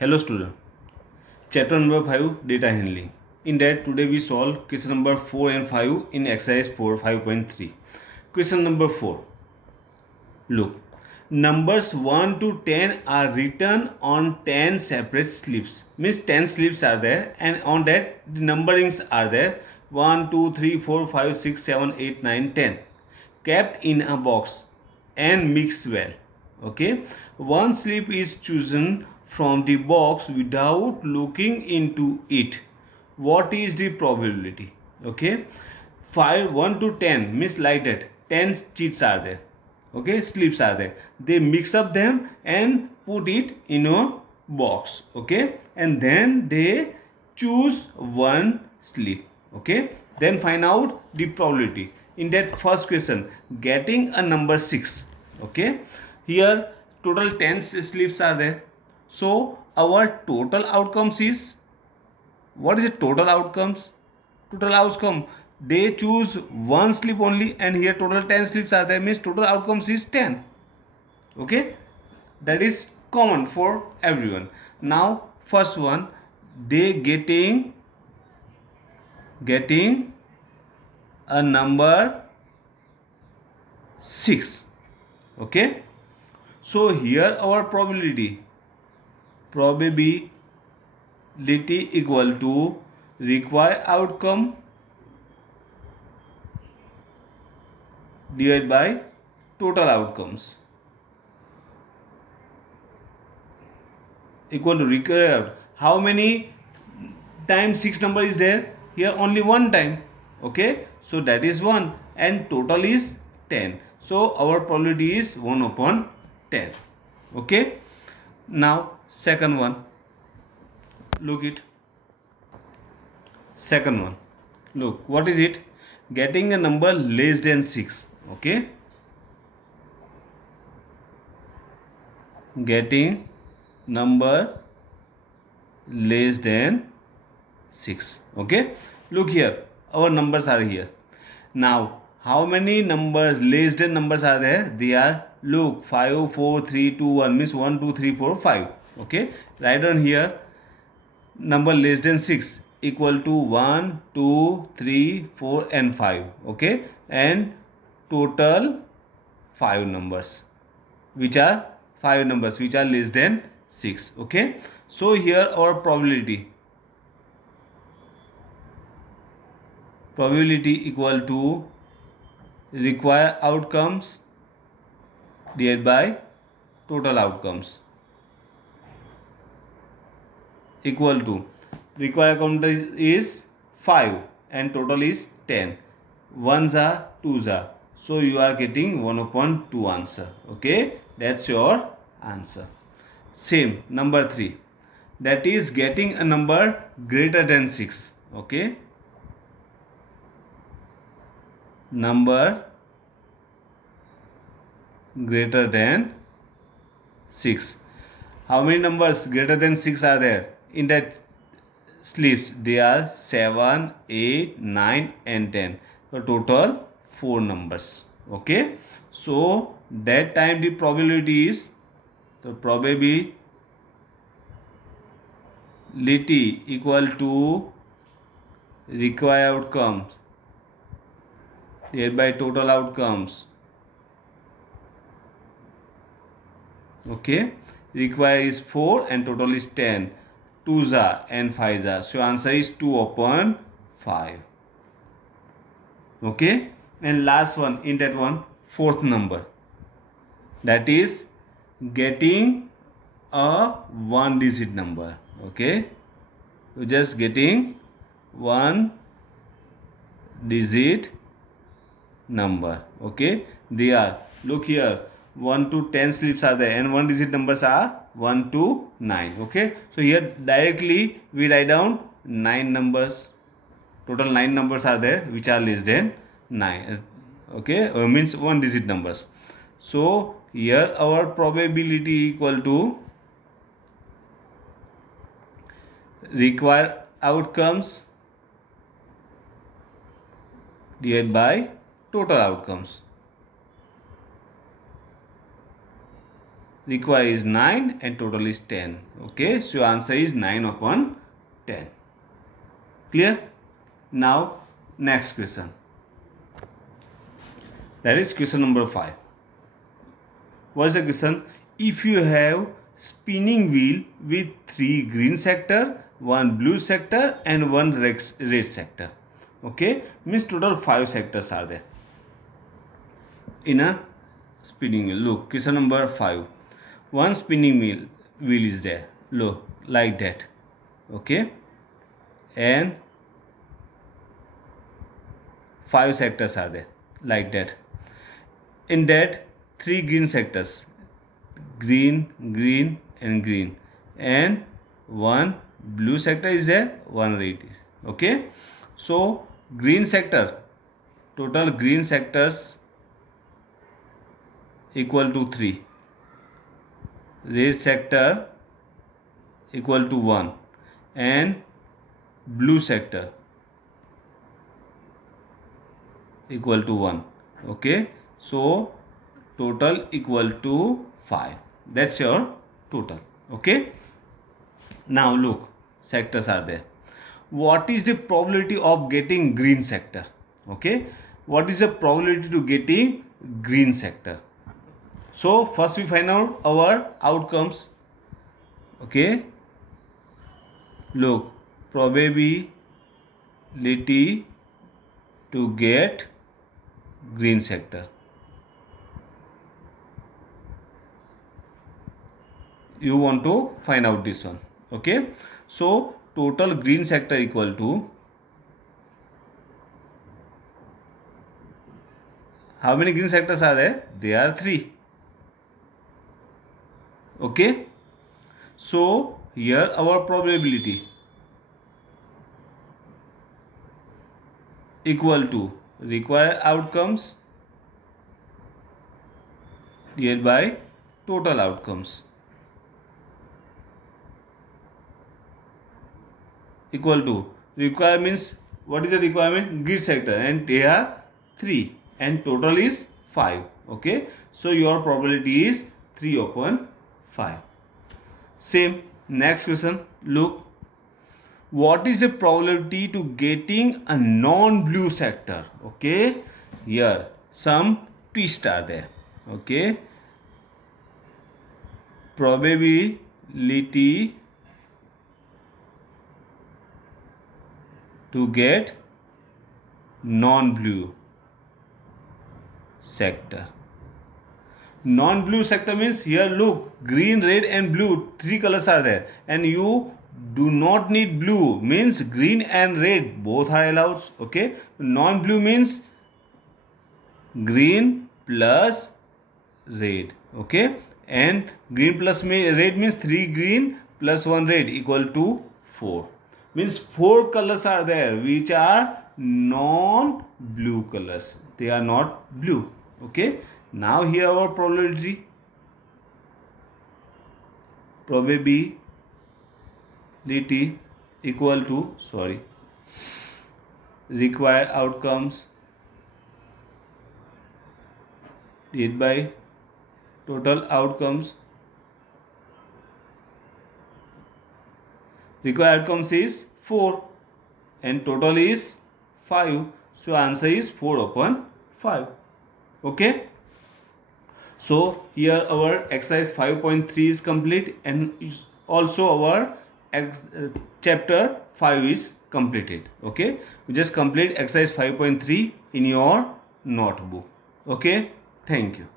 Hello student. Chapter number 5 data handling. In that today we solve question number 4 and 5 in exercise 4 5.3. Question number 4. Look. Numbers 1 to 10 are written on 10 separate slips. Means 10 slips are there and on that the numberings are there 1 2 3 4 5 6 7 8 9 10 kept in a box and mixed well. Okay, one slip is chosen from the box without looking into it. What is the probability? Okay, 5 1 to 10 means like that 10 sheets are there. Okay, slips are there, they mix up them and put it in a box. Okay, and then they choose one slip. Okay, then find out the probability. In that first question, getting a number 6. Okay, here total 10 slips are there, so our total outcomes is, what is the total outcomes? Total outcome, they choose one slip only and here total 10 slips are there, means total outcomes is 10. Okay, that is common for everyone. Now first one, they getting a number 6. Okay, so here our probability equal to required outcome divided by total outcomes equal to required. How many times 6 number is there? Here only one time. Okay, so that is 1 and total is 10. So our probability is 1 upon 10. Okay, now second one, look it. Second one, look, what is it? Getting a number less than 6. Okay, getting number less than 6. Okay, look here, our numbers are here. Now how many numbers, less than numbers are there? They are, look, 5 4 3 2 1, means 1 2 3 4 5. Okay, write down here number less than 6 equal to 1 2 3 4 and 5. Okay, and total 5 numbers which are less than 6. Okay, so here our probability equal to required outcomes divided by total outcomes equal to required outcome is 5 and total is 10. Ones are, twos are, so you are getting 1 upon 2 answer. Okay, that's your answer. Same number 3, that is getting a number greater than 6. Okay, number greater than 6. How many numbers greater than 6 are there in that slips? They are 7 8 9 and 10. So total 4 numbers. Okay, so that time the probability is, the probability equal to required outcomes divided by total outcomes. Okay, required is 4 and total is 10. 2s are and 5s are, so answer is 2 upon 5. Okay, and last one, in that one, fourth number, that is getting a one digit number. Okay, so just getting one digit number. Okay, they are, look here, 1 to 10 slips are there and one digit numbers are 1 to 9. Okay, so here directly we write down 9 numbers. Total 9 numbers are there which are less than 9. Okay, means one digit numbers. So here our probability equal to required outcomes divided by total outcomes required is 9 and total is 10. Okay, so answer is 9 upon 10. Clear? Now next question, that is question number 5. What's the question? If you have spinning wheel with 3 green sector, 1 blue sector and 1 red sector, okay, means total 5 sectors are there in a spinning wheel. Look, question number 5. One spinning wheel is there, look, like that, okay, and 5 sectors are there like that. In that 3 green sectors, green, green and green, and 1 blue sector is there, 1 red is, okay. So green sector, total green sectors equal to 3, red sector equal to 1 and blue sector equal to 1, okay. So total equal to 5. That's your total, okay. Now look, sectors are there. What is the probability of getting green sector? Okay, what is the probability to getting green sector? So first we find out our outcomes. Okay, look, probability to get green sector. You want to find out this one, okay. So total green sector equal to, how many green sectors are there? There are 3, okay. So here our probability equal to required outcomes divided by total outcomes, equal to, require means what is the requirement? Green sector, and they are 3 and total is 5, okay. So your probability is 3 upon 5. Same, next question, look, what is the probability to getting a non-blue sector? Okay, here some twist are there, okay. Probability to get non-blue sector. Non-blue sector means here look, green, red and blue, 3 colors are there, and you do not need blue, means green and red both are allowed, okay. Non-blue means green plus red, okay, and green plus red means 3 green plus 1 red equal to 4, means 4 colors are there which are non-blue colors, they are not blue, okay. Now here our probability equal to, required outcomes divided by total outcomes. Required outcomes is 4 and total is 5. So answer is 4 upon 5. Okay. So here our exercise 5.3 is complete, and also our chapter 5 is completed. Okay. You just complete exercise 5.3 in your notebook. Okay. Thank you.